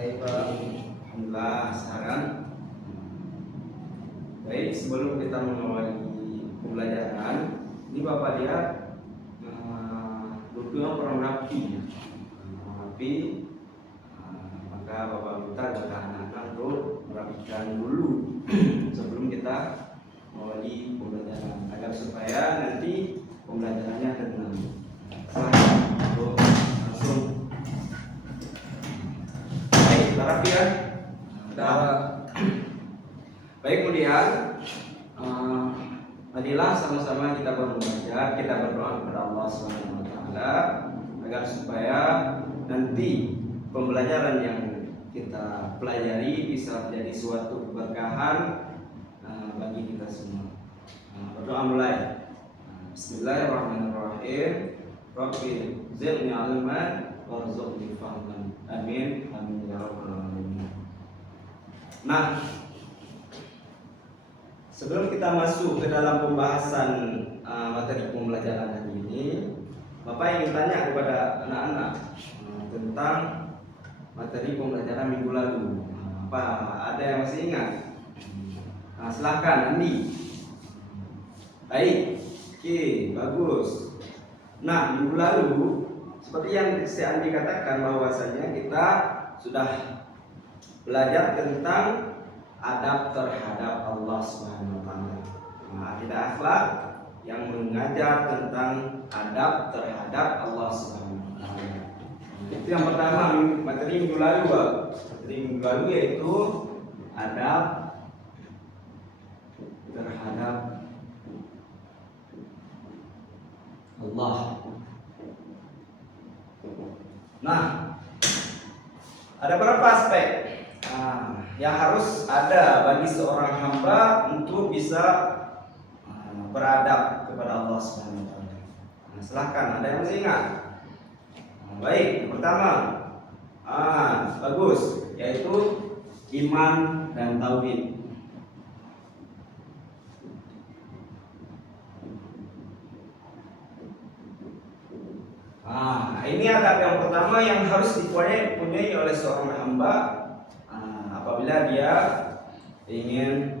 Baik Pak, alhamdulillah sekarang. Baik, sebelum kita mengawali pembelajaran, ini Bapak lihat berdua kurang rapi, maka Bapak minta kepada anak-anak untuk merapikan dulu sebelum kita mengawali pembelajaran, agar supaya nanti pembelajarannya tenang. Untuk langsung. Rapi ya. Baik, kemudian marilah sama-sama kita belajar, kita berdoa kepada Allah Subhanahu wa taala agar supaya nanti pembelajaran yang kita pelajari bisa menjadi suatu keberkahan bagi kita semua. Berdoa mulai. Bismillahirrahmanirrahim. Rabbi zidni ilman warzuqni fahman. Amin. Amin ya rabbal alamin. Nah, sebelum kita masuk ke dalam pembahasan materi pembelajaran hari ini, Bapak ingin tanya kepada anak-anak tentang materi pembelajaran minggu lalu. Apa ada yang masih ingat? Silahkan Andi. Baik, oke, bagus. Nah, minggu lalu seperti yang si Andi katakan bahwasanya kita sudah belajar tentang adab terhadap Allah Subhanahu wa taala. Akidah akhlak yang mengajar tentang adab terhadap Allah Subhanahu wa taala. Itu yang pertama materi minggu lalu, Pak. Materi minggu lalu yaitu adab terhadap Allah. Nah, ada berapa aspek yang harus ada bagi seorang hamba untuk bisa beradab kepada Allah Subhanahu wa taala. Silahkan, ada yang masih ingat? Baik, pertama, bagus, yaitu iman dan tauhid. Ini adab yang pertama yang harus dipunyai oleh seorang hamba apabila dia ingin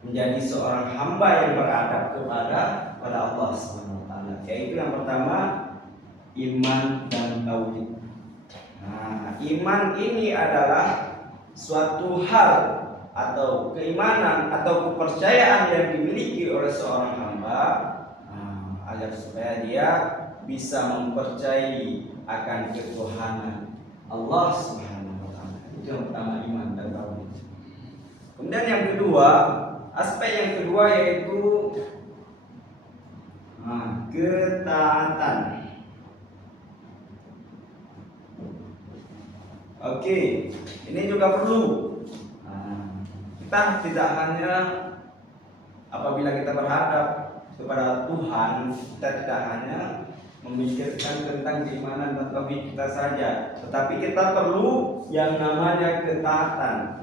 menjadi seorang hamba yang beradab kepada Allah Subhanahu wa taala. Yaitu yang pertama, iman dan tauhid. Iman ini adalah suatu hal atau keimanan atau kepercayaan yang dimiliki oleh seorang hamba agar supaya dia bisa mempercayai akan ketuhanan Allah Subhanahu wa taala. Itu yang pertama, iman dan tauhid. Kemudian yang kedua, aspek yang kedua yaitu ketaatan. Oke, ini juga perlu. Kita tidak hanya apabila kita berhadap kepada Tuhan, kita tidak hanya memikirkan tentang keimanan dan tauhid kita saja, tetapi kita perlu yang namanya ketaatan.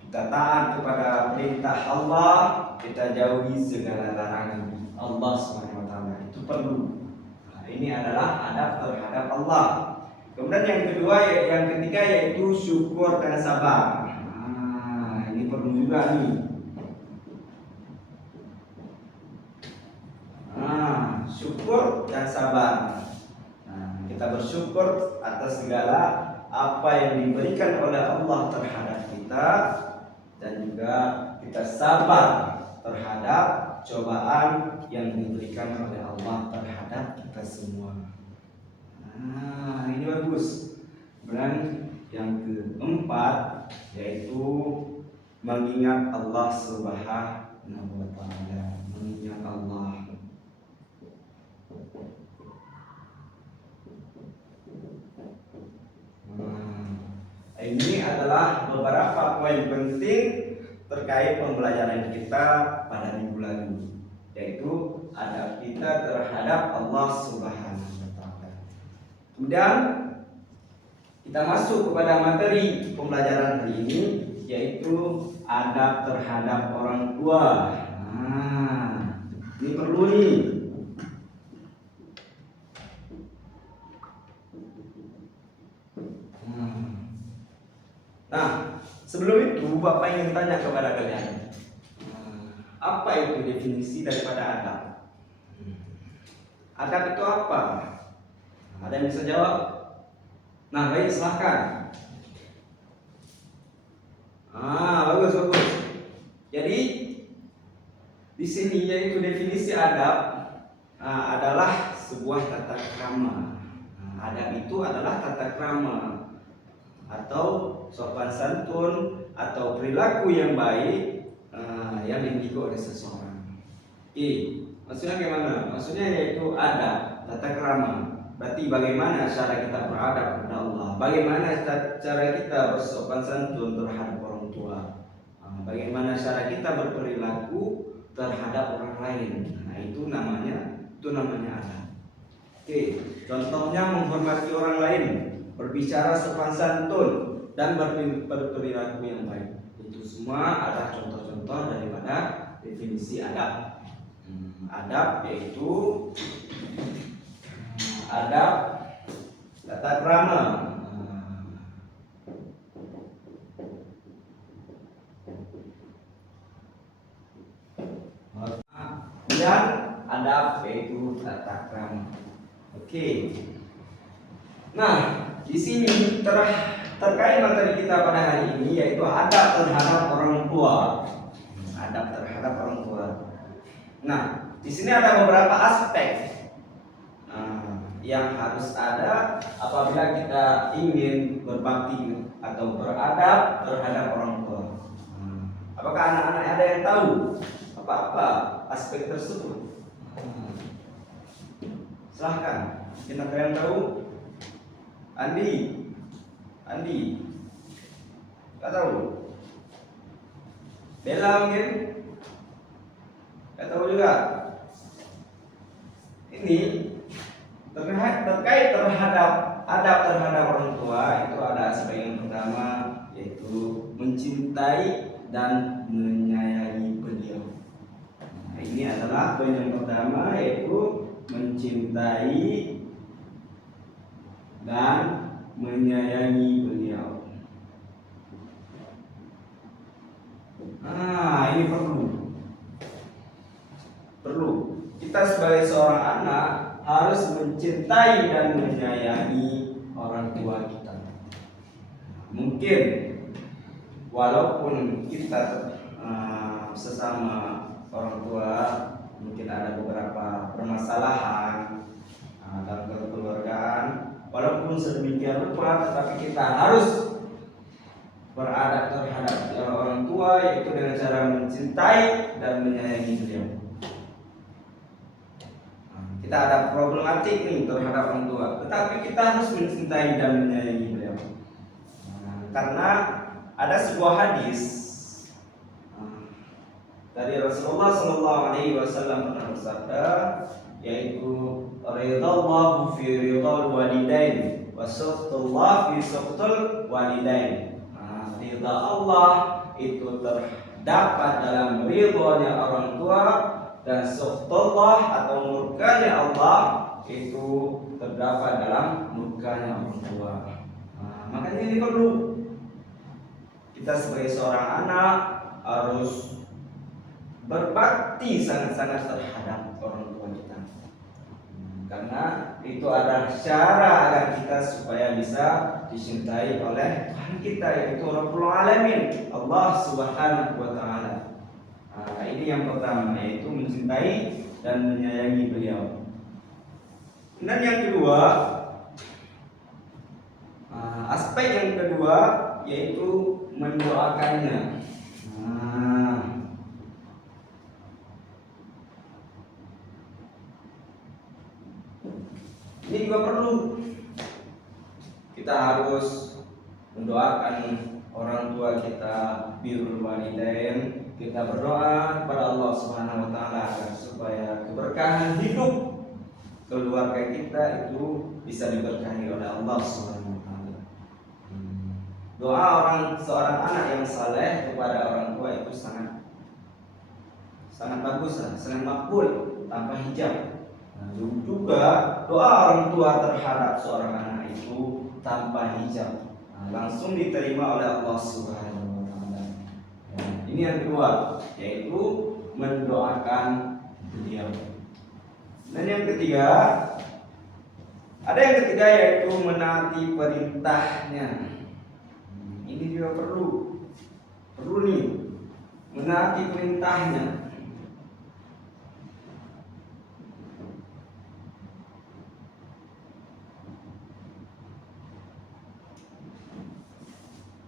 Kita taat kepada perintah Allah, kita jauhi segala larangan Allah Subhanahu wa taala. Itu perlu. Ini adalah adab terhadap Allah. Kemudian yang kedua, yang ketiga yaitu syukur dan sabar. Ini perlu juga nih. Syukur dan sabar. Kita bersyukur atas segala apa yang diberikan oleh Allah terhadap kita, dan juga kita sabar terhadap cobaan yang diberikan oleh Allah terhadap kita semua. Ini bagus. Kemudian yang keempat yaitu mengingat Allah Subhanahu wa taala. Mengingat Allah. Ini adalah beberapa poin penting terkait pembelajaran kita pada minggu lalu, yaitu adab kita terhadap Allah Subhanahu wa taala. Kemudian kita masuk kepada materi pembelajaran hari ini, yaitu adab terhadap orang tua. Ini perlu nih. Sebelum itu, Bapak ingin tanya kepada kalian, apa itu definisi daripada adab? Adab itu apa? Ada yang bisa jawab? Nah, baik, silahkan. Bagus. Jadi di sini yaitu definisi adab adalah sebuah tata krama. Adab itu adalah tata krama atau sopan santun atau perilaku yang baik yang dimiliki oleh seseorang. Maksudnya gimana? Maksudnya yaitu adab, tata krama. Berarti bagaimana cara kita beradab kepada Allah, bagaimana cara kita bersopan santun terhadap orang tua, bagaimana cara kita berperilaku terhadap orang lain. Itu namanya adab. Contohnya menghormati orang lain, berbicara sopan santun, dan berperilaku yang baik. Itu semua adalah contoh-contoh daripada definisi adab. Adab yaitu adab tata krama. Dan adab yaitu tata krama. Nah, di sini terkait materi kita pada hari ini yaitu adab terhadap orang tua. Adab terhadap orang tua. Nah, di sini ada beberapa aspek yang harus ada apabila kita ingin berbakti atau beradab terhadap orang tua. Apakah anak-anak ada yang tahu apa-apa aspek tersebut? Silahkan. Kita kalian tahu? Andi, nggak tahu? Bella mungkin? Nggak tahu juga. Ini terkait terhadap adab terhadap orang tua itu ada aspek yang pertama yaitu mencintai dan menyayangi beliau. Ini adalah poin yang pertama yaitu mencintai dan menyayangi beliau. Ini perlu. Kita sebagai seorang anak harus mencintai dan menyayangi orang tua kita. Mungkin walaupun kita sesama orang tua mungkin ada beberapa permasalahan dalam kekeluargaan, walaupun sedemikian rupa, tetapi kita harus beradab terhadap orang tua yaitu dengan cara mencintai dan menyayangi beliau. Kita ada problematik nih terhadap orang tua, tetapi kita harus mencintai dan menyayangi beliau. Karena ada sebuah hadis dari Rasulullah SAW pernah bersabda, yaitu ridallahu fi ridal walidain wa sakhtullah fi sakhtul walidain. Ridha Allah itu terdapat dalam ridhonya orang tua, dan sakhtullah atau murkanya Allah itu terdapat dalam murkanya orang tua. Makanya ini perlu kita sebagai seorang anak harus berbakti sangat-sangat terhadap orang tua kita, karena itu adalah cara agar kita supaya bisa dicintai oleh Tuhan kita yaitu Rabbul Alamin, Allah Subhanahu wa Ta'ala. Ini yang pertama yaitu mencintai dan menyayangi beliau. Dan yang kedua, aspek yang kedua yaitu mendoakannya. Ini juga perlu. Kita harus mendoakan orang tua kita, birrul walidain. Kita berdoa kepada Allah Subhanahu wa Ta'ala supaya keberkahan hidup keluarga kita itu bisa diberkahi oleh Allah Subhanahu wa Ta'ala. Doa seorang anak yang saleh kepada orang tua itu sangat bagus, sangat makbul tanpa hijab. Juga doa orang tua terhadap seorang anak itu tanpa hijab langsung diterima oleh Allah Subhanahu wa Ta'ala. Ini yang kedua, yaitu mendoakan beliau. Dan yang ketiga, ada yang ketiga yaitu menaati perintahnya. Ini juga perlu nih menaati perintahnya.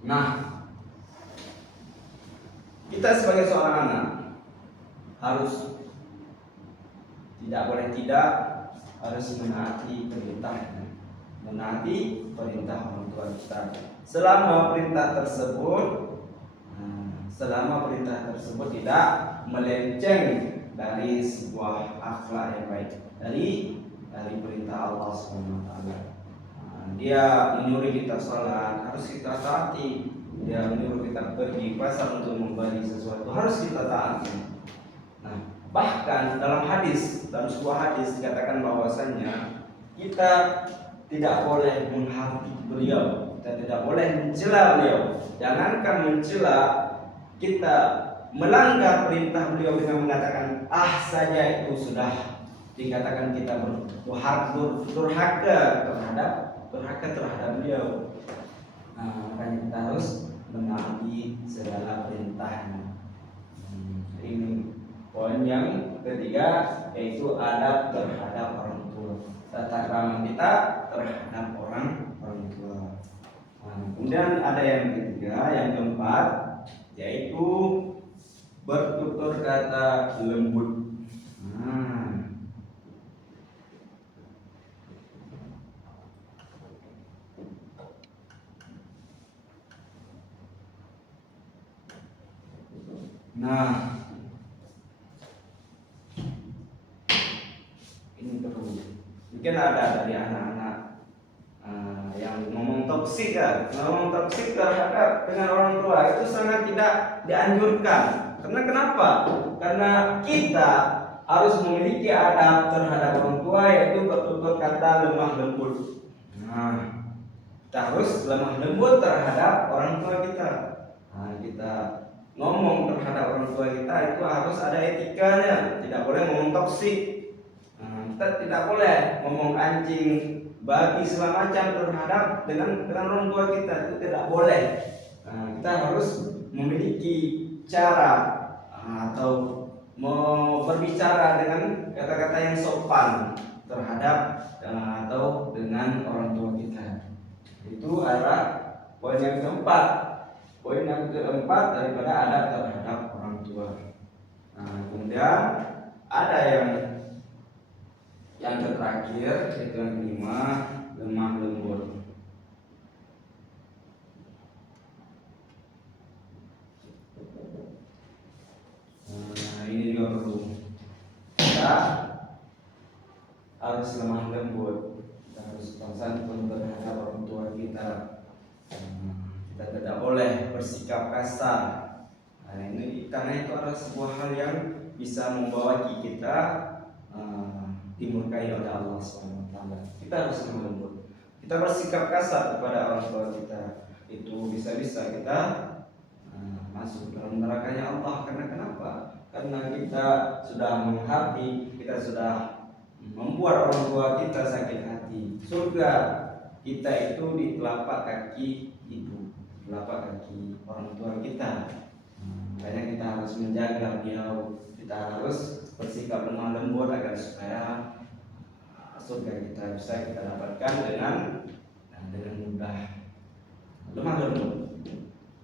Nah, kita sebagai seorang anak harus harus menaati perintah orang tua kita. Selama perintah tersebut tidak melenceng dari sebuah akhlak yang baik, dari perintah Allah SWT. Dia menyuruh kita sholat, harus kita taati. Dia menyuruh kita pergi ke pasar untuk membeli sesuatu, harus kita taati. Nah, bahkan dalam sebuah hadis dikatakan bahwasannya kita tidak boleh menghakimi beliau, kita tidak boleh mencela beliau. Jangankan mencela, kita melanggar perintah beliau dengan mengatakan saja itu sudah dikatakan kita durhaka terhadap beliau. Nah, makanya kita harus menaati segala perintahnya. Ini poin yang ketiga, yaitu adab terhadap orang tua, tata krama kita terhadap orang tua. Kemudian ada yang ketiga, yang keempat, yaitu bertutur kata lembut. Nah, ini perlu. Mungkin ada dari anak-anak yang ngomong toksik terhadap dengan orang tua, itu sangat tidak dianjurkan. Karena kenapa? Karena kita harus memiliki adab terhadap orang tua, yaitu bertutur kata lemah lembut. Nah, kita harus lemah lembut terhadap orang tua kita. Kita ngomong terhadap orang tua kita itu harus ada etikanya, tidak boleh ngomong toksik. Kita tidak boleh ngomong anjing, babi segala macam terhadap dengan orang tua kita, itu tidak boleh. Kita harus memiliki cara atau mau berbicara dengan kata-kata yang sopan terhadap atau dengan orang tua kita. Itu adalah poin yang keempat. Poin yang keempat daripada adab terhadap orang tua. Kemudian ada yang terakhir, yaitu yang kelima, lemah lembut. Ini juga perlu. Kita harus lemah lembut. Kita harus santun terhadap orang tua kita. Kita tidak boleh bersikap kasar. Ini karena itu adalah sebuah hal yang bisa membawa kita dimurkai oleh Allah SWT. Kita harus lemah lembut. Kita bersikap kasar kepada orang tua kita, itu bisa-bisa kita masuk dalam nerakanya Allah. Karena kenapa? Karena kita sudah menghati, kita sudah membuat orang tua kita sakit hati. Surga kita itu di telapak kaki orang tua kita. Makanya kita harus menjaga beliau. Kita harus bersikap lemah lembut agar supaya surga kita bisa kita dapatkan dengan mudah. Lemah lembut.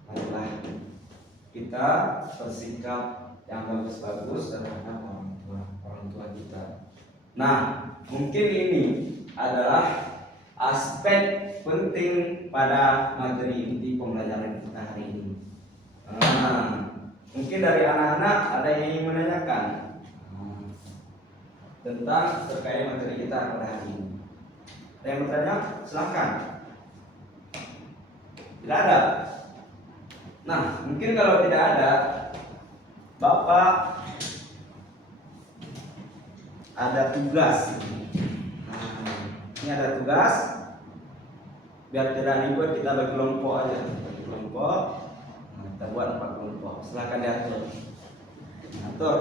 Marilah kita bersikap yang bagus-bagus terhadap orang tua kita. Nah, mungkin ini adalah aspek penting pada materi inti pembelajaran kita hari ini. Mungkin dari anak-anak ada yang ingin menanyakan tentang terkait materi kita pada hari ini. Ada yang bertanya? Silahkan. Tidak ada? Nah, mungkin kalau tidak ada, Bapak ada tugas. Ini ada tugas. Biar tidak ribet, kita bagi kelompok aja. kita buat 4 kelompok. Silahkan diatur. Atur.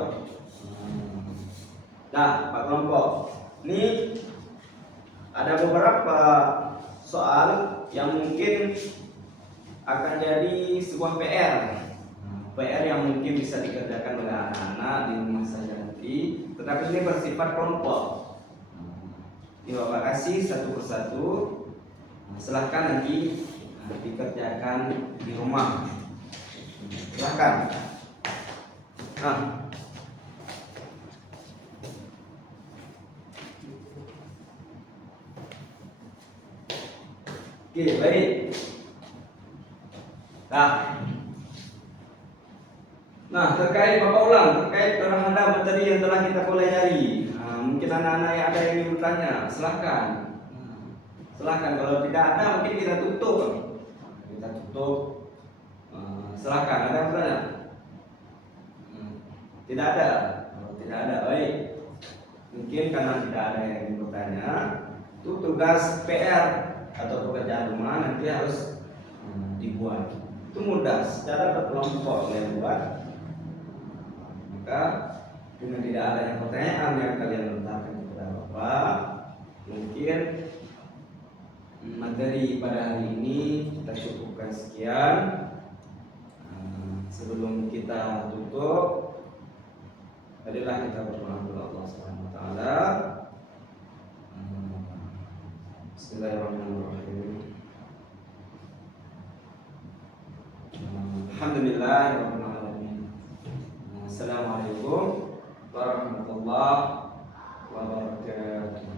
Nah, 4 kelompok. Ini ada beberapa soal yang mungkin akan jadi sebuah PR. PR yang mungkin bisa dikerjakan oleh anak-anak di rumah saja nanti, tetapi ini bersifat kelompok. Ini Bapak kasih satu persatu. Silahkan nanti dikerjakan di rumah. Silahkan. Nah, oke, baik. Nah, terkait Bapak ulang terkait terhadap materi yang telah kita pelajari. Mungkin anak-anak yang ada yang ingin bertanya, silahkan. Silahkan. Kalau tidak ada, mungkin kita tutup. Silahkan. Ada yang bertanya? Tidak ada. Kalau tidak ada, baik. Mungkin karena tidak ada yang ingin bertanya, itu tugas PR atau pekerjaan rumah nanti harus dibuat. Itu mudah, secara berkelompok kalian buat. Maka dengan tidak adanya pertanyaan yang kalian letakkan kepada Bapak, mungkin materi pada hari ini kita cukupkan sekian. Sebelum kita tutup, marilah kita berdoa kepada Allah Subhanahu wa taala. Bismillahirrahmanirrahim. Alhamdulillahirabbil alamin. Assalamualaikum warahmatullahi wabarakatuh.